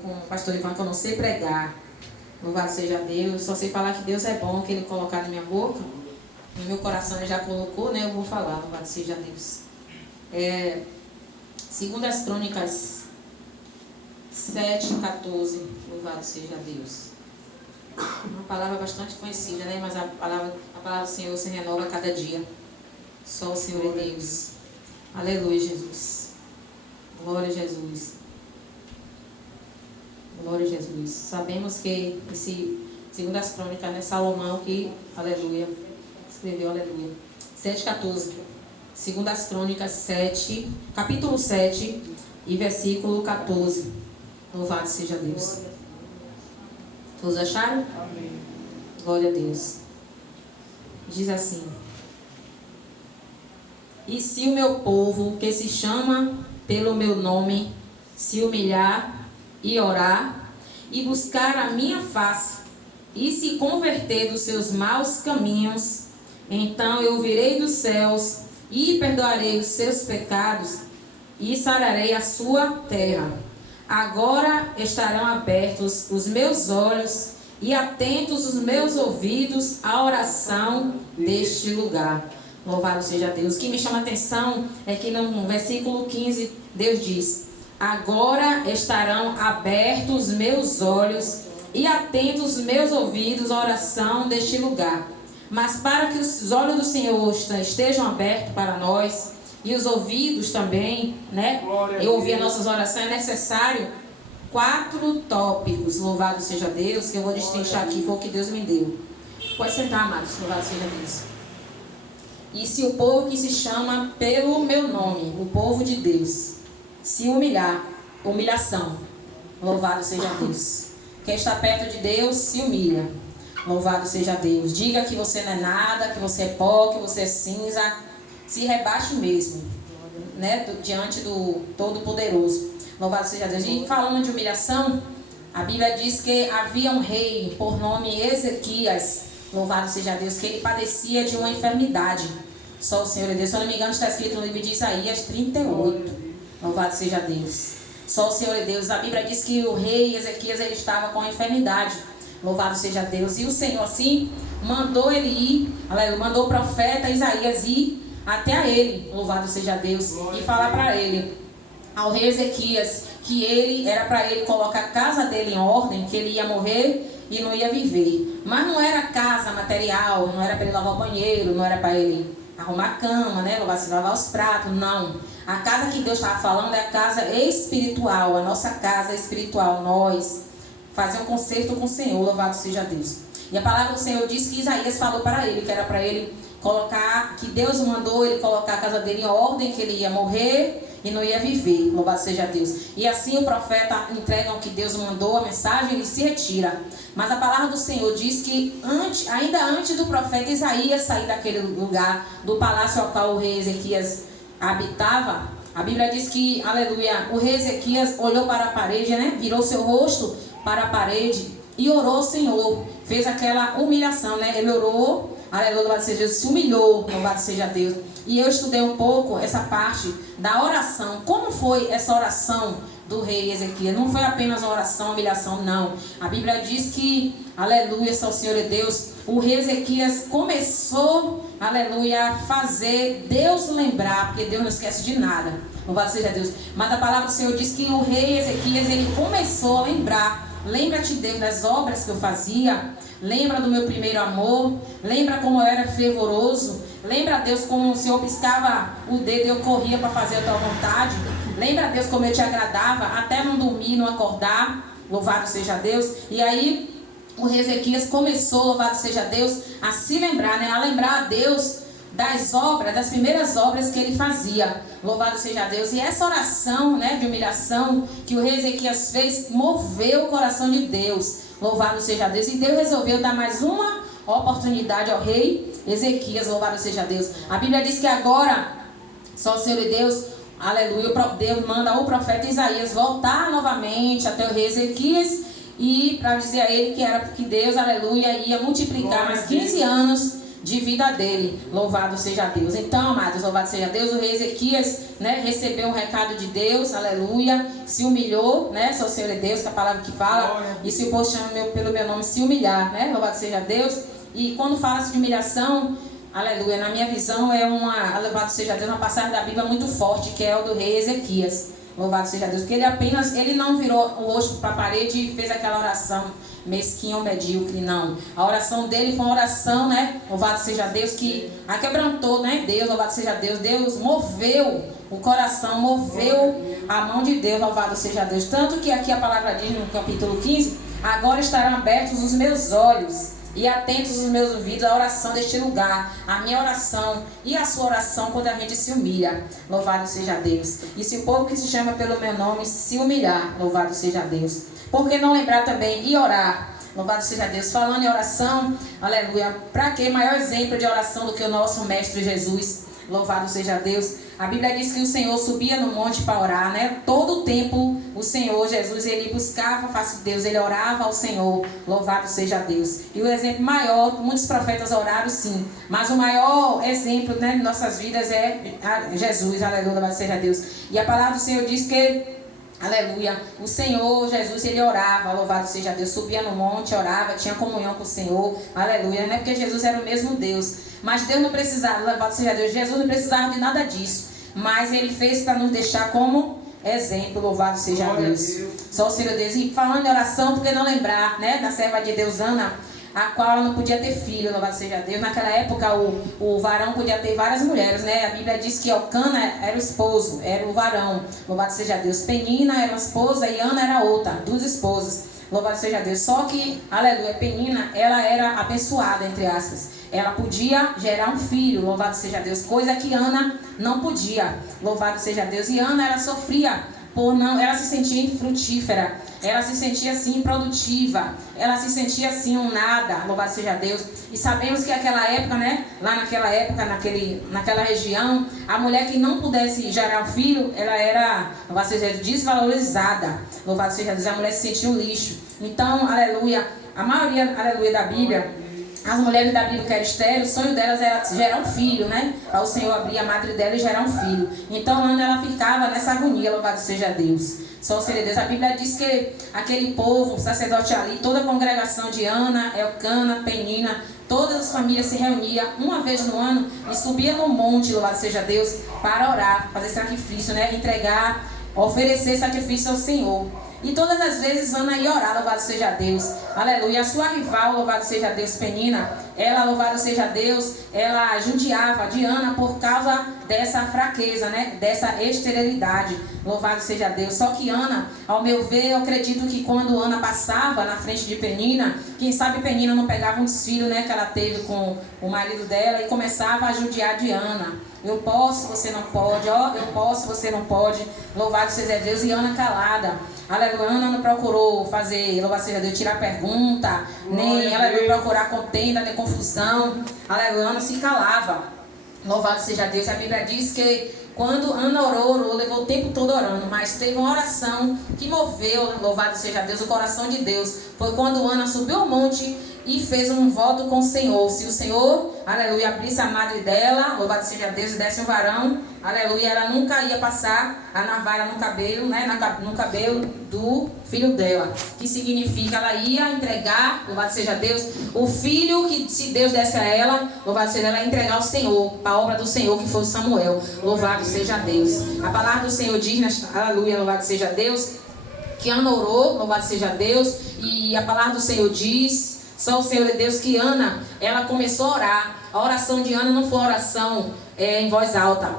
Com o pastor Ivan, que eu não sei pregar. Louvado seja Deus. Só sei falar que Deus é bom, que Ele colocar na minha boca. No meu coração Ele já colocou, né? Eu vou falar. Louvado seja Deus. Segundo as Crônicas 7:14. Louvado seja Deus. Uma palavra bastante conhecida, né? Mas a palavra do Senhor se renova a cada dia. Só o Senhor é Deus. Aleluia, Jesus. Glória a Jesus. Glória a Jesus. Sabemos que segundo as Crônicas, né, Salomão que, aleluia, escreveu, aleluia. 7:14. Segundo as Crônicas 7, capítulo 7 e versículo 14. Louvado seja Deus. Todos acharam? Amém. Glória a Deus. Diz assim: e se o meu povo, que se chama pelo meu nome, se humilhar e orar, e buscar a minha face, e se converter dos seus maus caminhos, então eu virei dos céus, e perdoarei os seus pecados, e sararei a sua terra. Agora estarão abertos os meus olhos, e atentos os meus ouvidos à oração deste lugar. Louvado seja Deus. O que me chama a atenção é que no versículo 15, Deus diz: agora estarão abertos os meus olhos e atentos os meus ouvidos à oração deste lugar. Mas para que os olhos do Senhor estejam abertos para nós e os ouvidos também, né? E ouvir as nossas orações, é necessário 4 tópicos. Louvado seja Deus, que eu vou destrinchar aqui, foi o que Deus me deu. Pode sentar, amados. Louvado seja Deus. E se o povo que se chama pelo meu nome, o povo de Deus, se humilhar, humilhação, louvado seja Deus. Quem está perto de Deus se humilha, louvado seja Deus. Diga que você não é nada, que você é pó, que você é cinza, se rebaixe mesmo, né, diante do Todo-Poderoso, louvado seja Deus. E falando de humilhação, a Bíblia diz que havia um rei por nome Ezequias, louvado seja Deus, que ele padecia de uma enfermidade. Só o Senhor é Deus. Se eu não me engano, está escrito no livro de Isaías 38. Louvado seja Deus. Só o Senhor é Deus. A Bíblia diz que o rei Ezequias, ele estava com a enfermidade. Louvado seja Deus. E o Senhor, assim, mandou ele ir. Mandou o profeta Isaías ir até a ele. Louvado seja Deus. E falar para ele, ao rei Ezequias, que ele era para ele colocar a casa dele em ordem, que ele ia morrer e não ia viver. Mas não era casa material, não era para ele lavar o banheiro, não era para ele arrumar a cama, né? Lavar os pratos, não. A casa que Deus estava falando é a casa espiritual, a nossa casa espiritual, nós fazer um concerto com o Senhor, louvado seja Deus. E a palavra do Senhor diz que Isaías falou para ele, que era para ele colocar, que Deus mandou ele colocar a casa dele em ordem, que ele ia morrer e não ia viver, louvado seja Deus. E assim o profeta entrega o que Deus mandou, a mensagem, ele se retira. Mas a palavra do Senhor diz que ainda antes do profeta Isaías sair daquele lugar, do palácio ao qual o rei Ezequias habitava, a Bíblia diz que, aleluia, o rei Ezequias olhou para a parede, né? Virou seu rosto para a parede e orou ao Senhor. Fez aquela humilhação, né? Ele orou, aleluia, louvado seja Deus, se humilhou, louvado seja Deus. E eu estudei um pouco essa parte da oração. Como foi essa oração do rei Ezequias? Não foi apenas uma oração, uma humilhação, não. A Bíblia diz que, aleluia, só o Senhor é Deus. O rei Ezequias começou, aleluia, a fazer Deus lembrar, porque Deus não esquece de nada. Louvado seja Deus. Mas a palavra do Senhor diz que o rei Ezequias, ele começou a lembrar. Lembra-te, Deus, das obras que eu fazia. Lembra do meu primeiro amor. Lembra como eu era fervoroso. Lembra, Deus, como o Senhor piscava o dedo e eu corria para fazer a tua vontade. Lembra, Deus, como eu te agradava, até não dormir, não acordar. Louvado seja Deus. E aí o rei Ezequias começou, louvado seja Deus, a se lembrar, né? A lembrar a Deus das obras, das primeiras obras que ele fazia. Louvado seja Deus. E essa oração, né, de humilhação que o rei Ezequias fez, moveu o coração de Deus. Louvado seja Deus. E Deus resolveu dar mais uma oportunidade ao rei Ezequias. Louvado seja Deus. A Bíblia diz que agora, só o Senhor e Deus, aleluia, Deus manda o profeta Isaías voltar novamente até o rei Ezequias e para dizer a ele que era que Deus, aleluia, ia multiplicar mais 15 anos de vida dele. Louvado seja Deus. Então, amados, louvado seja Deus. O rei Ezequias, né, recebeu um recado de Deus, aleluia, se humilhou, né, só o Senhor é Deus, que é a palavra que fala, e se o povo chama pelo meu nome, se humilhar, né, louvado seja Deus. E quando fala-se de humilhação, aleluia, na minha visão é louvado seja Deus, uma passagem da Bíblia muito forte, que é o do rei Ezequias. Louvado seja Deus, porque ele não virou o rosto para a parede e fez aquela oração mesquinha ou medíocre, não. A oração dele foi uma oração, né? Louvado seja Deus, que a quebrantou, né? Deus, louvado seja Deus. Deus moveu o coração, moveu a mão de Deus, louvado seja Deus. Tanto que aqui a palavra diz no capítulo 15: agora estarão abertos os meus olhos e atentos os meus ouvidos à oração deste lugar, a minha oração e a sua oração quando a gente se humilha. Louvado seja Deus. E se o povo que se chama pelo meu nome se humilhar, louvado seja Deus. Por que não lembrar também e orar? Louvado seja Deus. Falando em oração, aleluia. Para que maior exemplo de oração do que o nosso Mestre Jesus? Louvado seja Deus. A Bíblia diz que o Senhor subia no monte para orar, né? Todo o tempo o Senhor Jesus, ele buscava a face de Deus, ele orava ao Senhor. Louvado seja Deus. E o exemplo maior, muitos profetas oraram sim, mas o maior exemplo, né, de nossas vidas é Jesus. Aleluia, louvado seja Deus. E a palavra do Senhor diz que, aleluia, o Senhor Jesus, ele orava, louvado seja Deus, subia no monte, orava, tinha comunhão com o Senhor, aleluia, não é porque Jesus era o mesmo Deus, mas Deus não precisava, louvado seja Deus, Jesus não precisava de nada disso, mas ele fez para nos deixar como exemplo, louvado seja Deus. Só o Senhor Deus. E falando em oração, por que não lembrar, né, da serva de Deus Ana, a qual ela não podia ter filho, louvado seja Deus. Naquela época o varão podia ter várias mulheres, né? A Bíblia diz que Elcana era o esposo, era o varão, louvado seja Deus. Penina era uma esposa e Ana era outra, duas esposas, louvado seja Deus. Só que, aleluia, Penina, ela era abençoada, entre aspas. Ela podia gerar um filho, louvado seja Deus, coisa que Ana não podia, louvado seja Deus. E Ana, ela sofria por não, ela se sentia infrutífera, ela se sentia assim improdutiva, ela se sentia assim um nada, louvado seja Deus. E sabemos que aquela época, né, lá naquela época, naquela região, a mulher que não pudesse gerar um filho, ela era, louvado seja Deus, desvalorizada, louvado seja Deus, a mulher se sentia um lixo. Então, aleluia, a maioria, aleluia, da Bíblia, as mulheres da Bíblia que eram estéreis, o sonho delas era gerar um filho, né? Para o Senhor abrir a madre dela e gerar um filho. Então Ana, ela ficava nessa agonia, louvado seja Deus. Só seria Deus. A Bíblia diz que aquele povo, o sacerdote ali, toda a congregação de Ana, Elcana, Penina, todas as famílias se reuniam uma vez no ano e subia no monte, louvado seja Deus, para orar, fazer sacrifício, né? Entregar, oferecer sacrifício ao Senhor. E todas as vezes Ana ia orar, louvado seja Deus, aleluia. A sua rival, louvado seja Deus, Penina, ela, louvado seja Deus, ela judiava de Ana por causa dessa fraqueza, né? Dessa esterilidade, louvado seja Deus. Só que Ana, ao meu ver, eu acredito que quando Ana passava na frente de Penina, quem sabe Penina não pegava um desfile, né, que ela teve com o marido dela e começava a judiar de Ana. Eu posso, você não pode, ó, eu posso, você não pode, louvado seja Deus. E Ana calada, aleluia. Ana não procurou fazer, louvado seja Deus, tirar pergunta, nem ela não procurar contenda, nem confusão, aleluia. Ana se calava, louvado seja Deus. A Bíblia diz que quando Ana orou, levou o tempo todo orando, mas teve uma oração que moveu, louvado seja Deus, o coração de Deus. Foi quando Ana subiu ao monte e fez um voto com o Senhor. Se o Senhor, aleluia, abrisse a madre dela, louvado seja Deus, e desse um varão, aleluia, ela nunca ia passar a navalha no cabelo, né, no cabelo do filho dela. Que significa, ela ia entregar, louvado seja Deus, o filho que se Deus desse a ela, louvado seja, ela ia entregar ao Senhor, para a obra do Senhor que foi o Samuel. Louvado seja Deus. A palavra do Senhor diz, aleluia, louvado seja Deus, que Ana orou, louvado seja Deus, e a palavra do Senhor diz, só o Senhor é Deus, que Ana, ela começou a orar. A oração de Ana não foi uma oração em voz alta,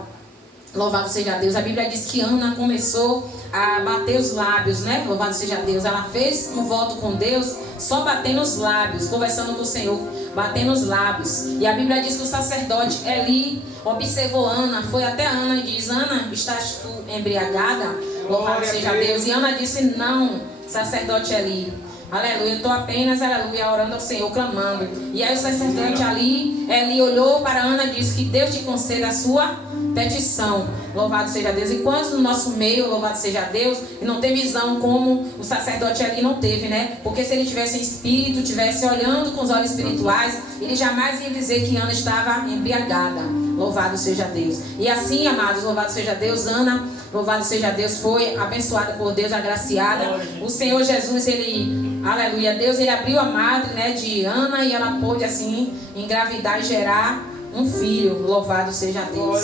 louvado seja Deus. A Bíblia diz que Ana começou a bater os lábios, né? Louvado seja Deus. Ela fez um voto com Deus só batendo os lábios, conversando com o Senhor, batendo os lábios. E a Bíblia diz que o sacerdote Eli observou Ana, foi até Ana e diz: Ana, estás tu embriagada? Louvado seja Deus. E Ana disse: não, sacerdote Eli, aleluia, eu estou apenas, aleluia, orando ao Senhor, clamando. E aí o sacerdote ali, ele olhou para Ana e disse: que Deus te conceda a sua petição, louvado seja Deus. E quantos no nosso meio, louvado seja Deus, e não tem visão como o sacerdote ali não teve, né? Porque se ele tivesse espírito, tivesse olhando com os olhos espirituais, ele jamais ia dizer que Ana estava embriagada, louvado seja Deus. E assim, amados, louvado seja Deus, Ana, louvado seja Deus, foi abençoada por Deus, agraciada. O Senhor Jesus, ele, aleluia, Deus, ele abriu a madre, né, de Ana, e ela pôde assim engravidar e gerar um filho, louvado seja Deus.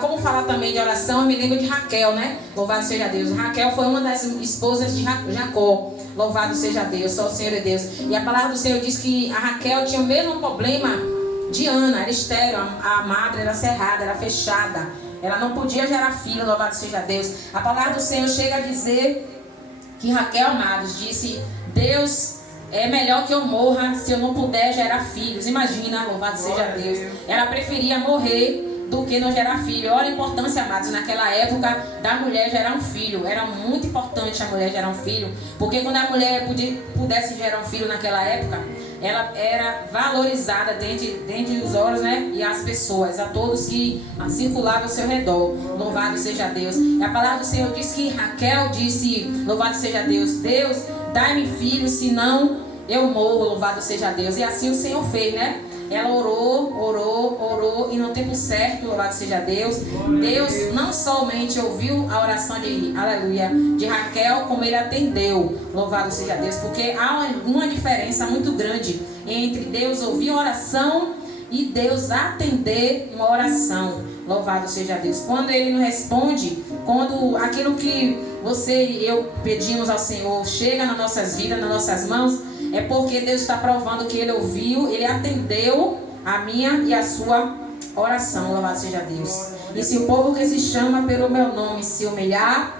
Como falar também de oração, eu me lembro de Raquel, né? Louvado seja Deus. Raquel foi uma das esposas de Jacó. Louvado seja Deus, só o Senhor é Deus. E a palavra do Senhor diz que a Raquel tinha o mesmo problema de Ana, era estéril, a madre era cerrada, era fechada. Ela não podia gerar filho, louvado seja Deus. A palavra do Senhor chega a dizer que Raquel, amados, disse: Deus, é melhor que eu morra se eu não puder gerar filhos. Imagina, louvado seja Deus. Ela preferia morrer do que não gerar filho. Olha a importância, amados, naquela época da mulher gerar um filho. Era muito importante a mulher gerar um filho, porque quando a mulher pudesse gerar um filho naquela época, ela era valorizada dentre os olhos, né? E as pessoas, a todos que circulavam ao seu redor. Louvado seja Deus. E a palavra do Senhor diz que Raquel disse: louvado seja Deus, Deus, dai-me filho, senão eu morro, louvado seja Deus. E assim o Senhor fez, né? Ela orou, e no tempo certo, louvado seja Deus, Deus não somente ouviu a oração de Raquel, como ele atendeu, louvado seja Deus, porque há uma diferença muito grande entre Deus ouvir a oração e Deus atender uma oração, louvado seja Deus. Quando ele não responde, quando aquilo que você e eu pedimos ao Senhor chega nas nossas vidas, nas nossas mãos, é porque Deus está provando que ele ouviu, ele atendeu a minha e a sua oração, louvado seja Deus. E se o povo que se chama pelo meu nome se humilhar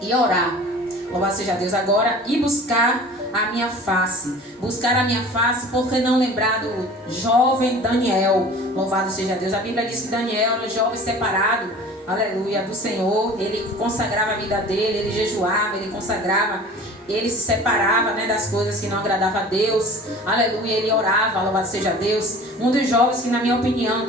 e orar, louvado seja Deus, agora, e buscar a minha face. Buscar a minha face, porque não lembrar do jovem Daniel, louvado seja Deus. A Bíblia diz que Daniel era um jovem separado, aleluia, do Senhor. Ele consagrava a vida dele, ele jejuava, ele consagrava, ele se separava, né, das coisas que não agradavam a Deus, aleluia, ele orava, louvado seja Deus. Um dos jovens que, na minha opinião,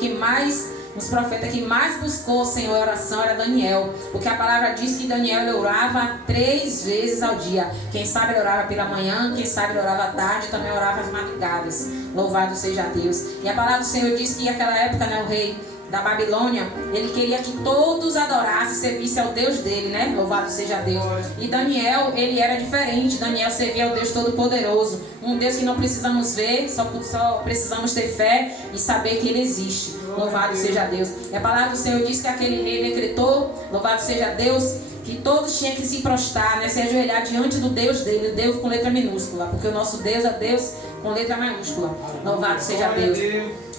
os profetas que mais buscou o Senhor em oração era Daniel, porque a palavra diz que Daniel ele orava 3 vezes ao dia. Quem sabe ele orava pela manhã, quem sabe ele orava à tarde, também orava às madrugadas, louvado seja Deus. E a palavra do Senhor diz que naquela época, né, o rei da Babilônia, ele queria que todos adorassem e servissem ao Deus dele, né? Louvado seja Deus. E Daniel, ele era diferente. Daniel servia ao Deus Todo-Poderoso, um Deus que não precisamos ver, só precisamos ter fé e saber que ele existe. Louvado seja Deus. E a palavra do Senhor diz que aquele rei decretou, louvado seja Deus, que todos tinham que se prostrar, né? Se ajoelhar diante do Deus dele, Deus com letra minúscula, porque o nosso Deus é Deus com letra maiúscula. Louvado seja Deus.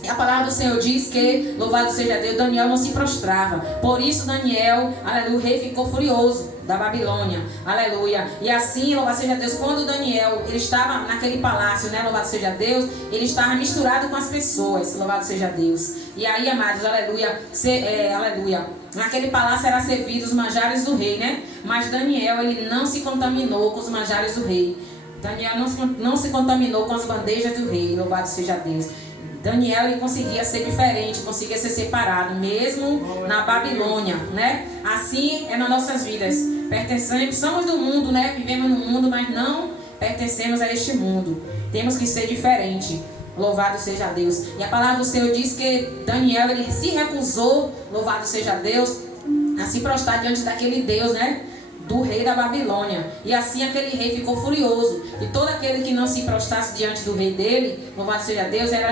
E a palavra do Senhor diz que, louvado seja Deus, Daniel não se prostrava. Por isso Daniel, aleluia, o rei ficou furioso da Babilônia, aleluia. E assim, louvado seja Deus, quando Daniel, ele estava naquele palácio, né, louvado seja Deus, ele estava misturado com as pessoas, louvado seja Deus. E aí, amados, aleluia, aleluia, naquele palácio eram servidos os manjares do rei, né? Mas Daniel, ele não se contaminou com os manjares do rei. Daniel não se contaminou com as bandejas do rei, louvado seja Deus. Daniel, ele conseguia ser diferente, conseguia ser separado, mesmo na Babilônia, né? Assim é nas nossas vidas. Somos do mundo, né? Vivemos no mundo, mas não pertencemos a este mundo. Temos que ser diferente. Louvado seja Deus. E a palavra do Senhor diz que Daniel, ele se recusou, louvado seja Deus, a se prostrar diante daquele Deus, né? Do rei da Babilônia. E assim aquele rei ficou furioso. E todo aquele que não se prostrasse diante do rei dele, louvado seja Deus, era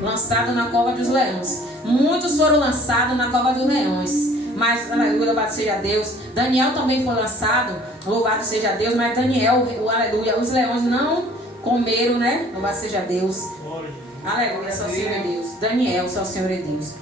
lançado na cova dos leões. Muitos foram lançados na cova dos leões. Mas, aleluia, louvado seja Deus. Daniel também foi lançado, louvado seja Deus. Mas Daniel, aleluia, os leões não comeram, né? Louvado seja Deus. Aleluia, só o Senhor é Deus. Daniel, só o Senhor é Deus.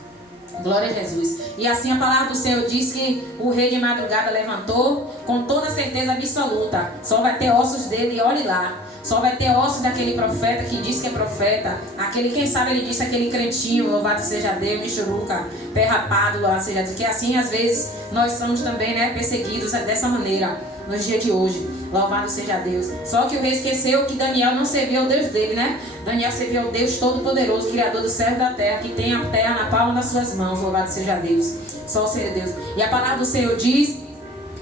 Glória a Jesus. E assim a palavra do Senhor diz que o rei de madrugada levantou com toda certeza absoluta. Só vai ter ossos dele, olhe lá. Só vai ter ossos daquele profeta que diz que é profeta. Aquele, quem sabe ele disse, aquele crentinho, louvado seja Deus, michuruca, pé rapado, louvado seja Deus. Que assim às vezes nós somos também, né, perseguidos dessa maneira nos dias de hoje. Louvado seja Deus. Só que o rei esqueceu que Daniel não servia ao Deus dele, né? Daniel servia ao Deus Todo-Poderoso, Criador do céu e da terra, que tem a terra na palma das suas mãos. Louvado seja Deus. Só o Senhor é Deus. E a palavra do Senhor diz: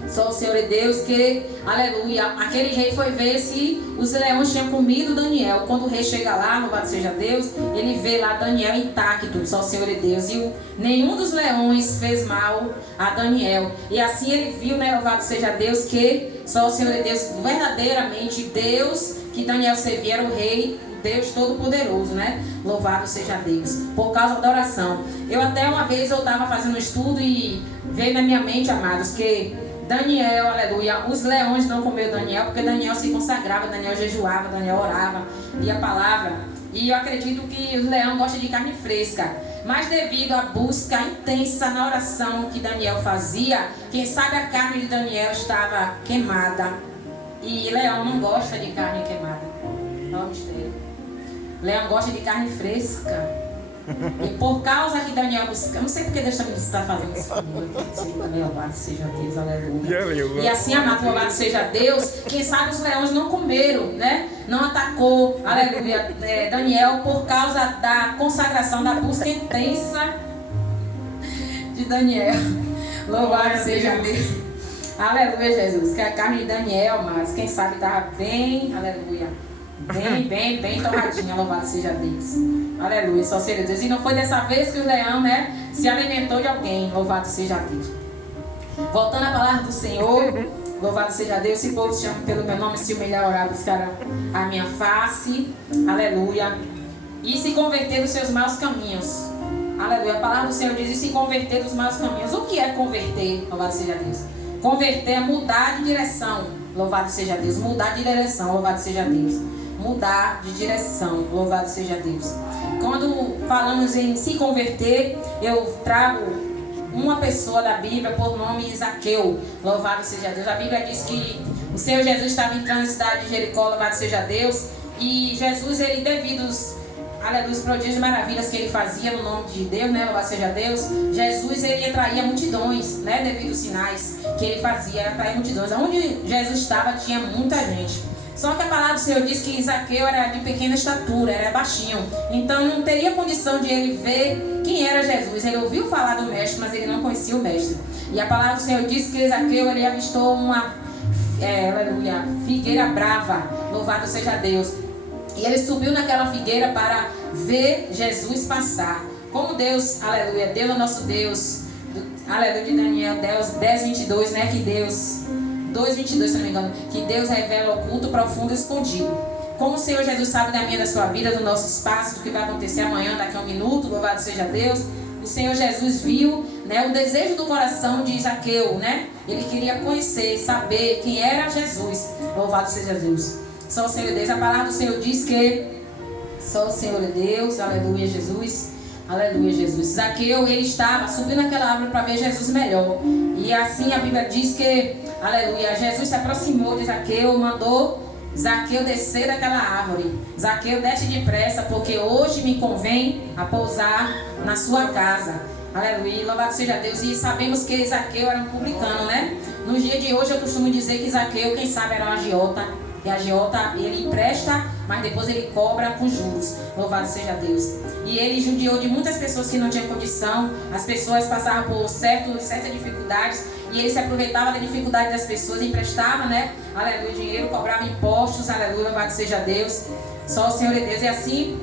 só o Senhor é Deus, que, aleluia, aquele rei foi ver se os leões tinham comido Daniel. Quando o rei chega lá, louvado seja Deus, ele vê lá Daniel intacto. Só o Senhor é Deus. E nenhum dos leões fez mal a Daniel. E assim ele viu, né, louvado seja Deus, que só o Senhor é Deus, verdadeiramente Deus que Daniel servia era o rei, Deus Todo-Poderoso, né? Louvado seja Deus. Por causa da oração. Eu até uma vez eu estava fazendo um estudo e veio na minha mente, amados, que Daniel, aleluia, os leões não comeram Daniel, porque Daniel se consagrava, Daniel jejuava, Daniel orava, lia a palavra. E eu acredito que os leões gostam de carne fresca. Mas devido à busca intensa na oração que Daniel fazia, quem sabe a carne de Daniel estava queimada. E leão não gosta de carne queimada. Olha o mistério. Leão gosta de carne fresca. E por causa que Daniel busca, eu não sei porque Deus também está fazendo isso comigo. Louvado seja Deus, aleluia. E assim, amado, louvado seja Deus. Quem sabe os leões não comeram, né? Não atacou, aleluia, Daniel, por causa da consagração, da busca intensa de Daniel. Louvado seja Deus. Aleluia, Jesus. Que a carne de Daniel, mas quem sabe estava bem, aleluia, bem torradinha. Louvado seja Deus. Aleluia, só seja Deus. E não foi dessa vez que o leão, né, se alimentou de alguém. Louvado seja Deus. Voltando à palavra do Senhor, louvado seja Deus. Se o povo se chama pelo meu nome, se humilhar, orar, buscar a minha face, aleluia, e se converter dos seus maus caminhos. Aleluia, a palavra do Senhor diz: e se converter dos maus caminhos. O que é converter? Louvado seja Deus. Converter é mudar de direção. Louvado seja Deus. Mudar de direção. Louvado seja Deus. Mudar de direção. Louvado seja Deus. Quando falamos em se converter, eu trago uma pessoa da Bíblia por nome Zaqueu. Louvado seja Deus. A Bíblia diz que o Senhor Jesus estava entrando na cidade de Jericó. Louvado seja Deus. E Jesus, ele, devido dos prodígios e maravilhas que ele fazia no nome de Deus, né? Louvado seja Deus. Jesus, ele atraía multidões, né? Devido aos sinais que ele fazia, atraía multidões. Onde Jesus estava, tinha muita gente. Só que a palavra do Senhor diz que Zaqueu era de pequena estatura, era baixinho. Então não teria condição de ele ver quem era Jesus. Ele ouviu falar do mestre, mas ele não conhecia o mestre. E a palavra do Senhor diz que Zaqueu, ele avistou uma aleluia, figueira brava. Louvado seja Deus. E ele subiu naquela figueira para ver Jesus passar. Como Deus, aleluia, Deus é nosso Deus. Aleluia, de Daniel 10:22, né? Que Deus... 2:22, se não me engano, que Deus revela oculto, profundo e escondido. Como o Senhor Jesus sabe da minha, da sua vida, do nosso espaço, do que vai acontecer amanhã, daqui a um minuto, louvado seja Deus. O Senhor Jesus viu, né, o desejo do coração de Zaqueu, né? Ele queria conhecer, saber quem era Jesus. Louvado seja Deus. Só o Senhor é Deus. A palavra do Senhor diz que só o Senhor é Deus. Aleluia, Jesus. Aleluia, Jesus. Zaqueu, ele estava subindo aquela árvore para ver Jesus melhor. E assim a Bíblia diz que, aleluia, Jesus se aproximou de Zaqueu, mandou Zaqueu descer daquela árvore. Zaqueu, desce depressa, porque hoje me convém a pousar na sua casa. Aleluia, louvado seja Deus. E sabemos que Zaqueu era um publicano, né? No dia de hoje eu costumo dizer que Zaqueu, quem sabe, era um agiota. E a agiota, ele empresta, mas depois ele cobra com juros. Louvado seja Deus. E ele judiou de muitas pessoas que não tinham condição. As pessoas passavam por certas dificuldades. E ele se aproveitava da dificuldade das pessoas, emprestava, né? Aleluia, dinheiro, cobrava impostos. Aleluia, louvado seja Deus. Só o Senhor é Deus. E assim,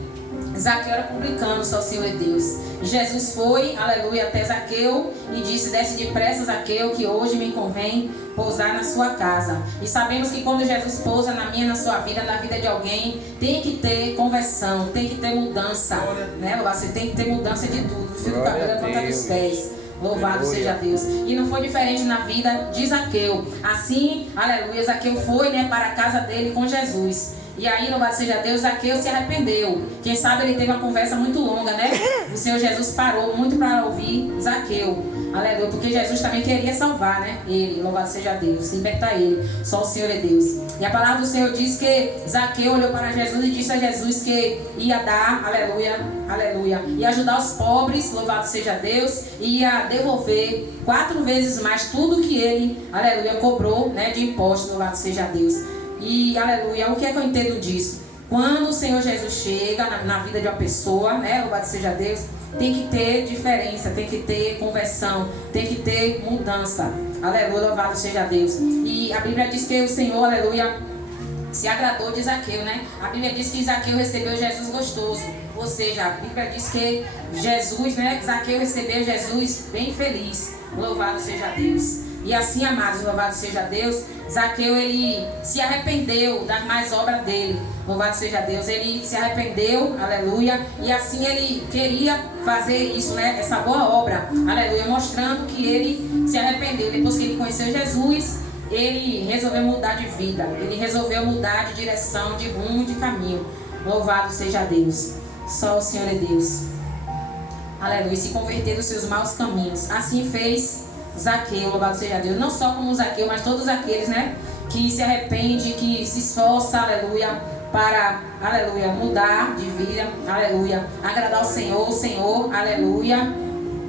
Zaqueu era publicano, só o Senhor é Deus. E Jesus foi, aleluia, até Zaqueu e disse: desce depressa, Zaqueu, que hoje me convém pousar na sua casa. E sabemos que quando Jesus pousa na minha, na sua vida, na vida de alguém, tem que ter conversão, tem que ter mudança, né? Você tem que ter mudança de tudo, do fio do cabelo à ponta dos pés. Louvado seja Deus. E não foi diferente na vida de Zaqueu. Assim, aleluia, Zaqueu foi, né, para a casa dele com Jesus. E aí, louvado seja Deus, Zaqueu se arrependeu. Quem sabe ele teve uma conversa muito longa, né? O Senhor Jesus parou muito para ouvir Zaqueu. Aleluia, porque Jesus também queria salvar, né? Ele, louvado seja Deus, libertar ele. Só o Senhor é Deus. E a palavra do Senhor diz que Zaqueu olhou para Jesus e disse a Jesus que ia dar, aleluia, aleluia, ia ajudar os pobres, louvado seja Deus, e ia devolver 4 vezes mais tudo que ele, aleluia, cobrou, né, de impostos, louvado seja Deus. E, aleluia, o que é que eu entendo disso? Quando o Senhor Jesus chega na vida de uma pessoa, né, louvado seja Deus, tem que ter diferença, tem que ter conversão, tem que ter mudança. Aleluia, louvado seja Deus. E a Bíblia diz que o Senhor, aleluia, se agradou de Zaqueu, né? A Bíblia diz que Zaqueu recebeu Jesus gostoso. Ou seja, a Bíblia diz que Jesus, né, Zaqueu recebeu Jesus bem feliz. Louvado seja Deus. E assim, amados, louvado seja Deus, Zaqueu, ele se arrependeu das más obras dele. Louvado seja Deus, ele se arrependeu, aleluia. E assim ele queria fazer isso, né, essa boa obra, aleluia, mostrando que ele se arrependeu. Depois que ele conheceu Jesus, ele resolveu mudar de vida. Ele resolveu mudar de direção, de rumo, de caminho. Louvado seja Deus. Só o Senhor é Deus. Aleluia, se converter dos seus maus caminhos. Assim fez Zaqueu, louvado seja Deus. Não só como Zaqueu, mas todos aqueles, né, que se arrependem, que se esforçam, aleluia, para, aleluia, mudar de vida, aleluia, agradar o Senhor, aleluia.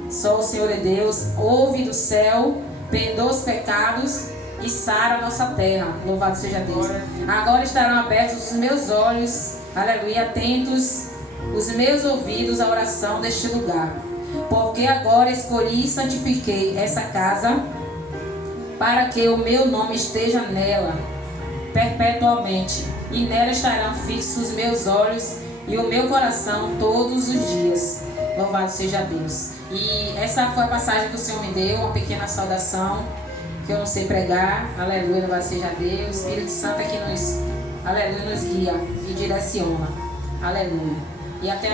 Só o Senhor é Deus. Ouve do céu, perdoa os pecados e sara a nossa terra. Louvado seja Deus. Agora estarão abertos os meus olhos, aleluia, atentos os meus ouvidos à oração deste lugar. Porque agora escolhi e santifiquei essa casa, para que o meu nome esteja nela perpetuamente, e nela estarão fixos os meus olhos e o meu coração todos os dias. Louvado seja Deus. E essa foi a passagem que o Senhor me deu, uma pequena saudação, que eu não sei pregar. Aleluia, louvado seja Deus. Espírito Santo é que nos, aleluia, nos guia e direciona. Aleluia. E até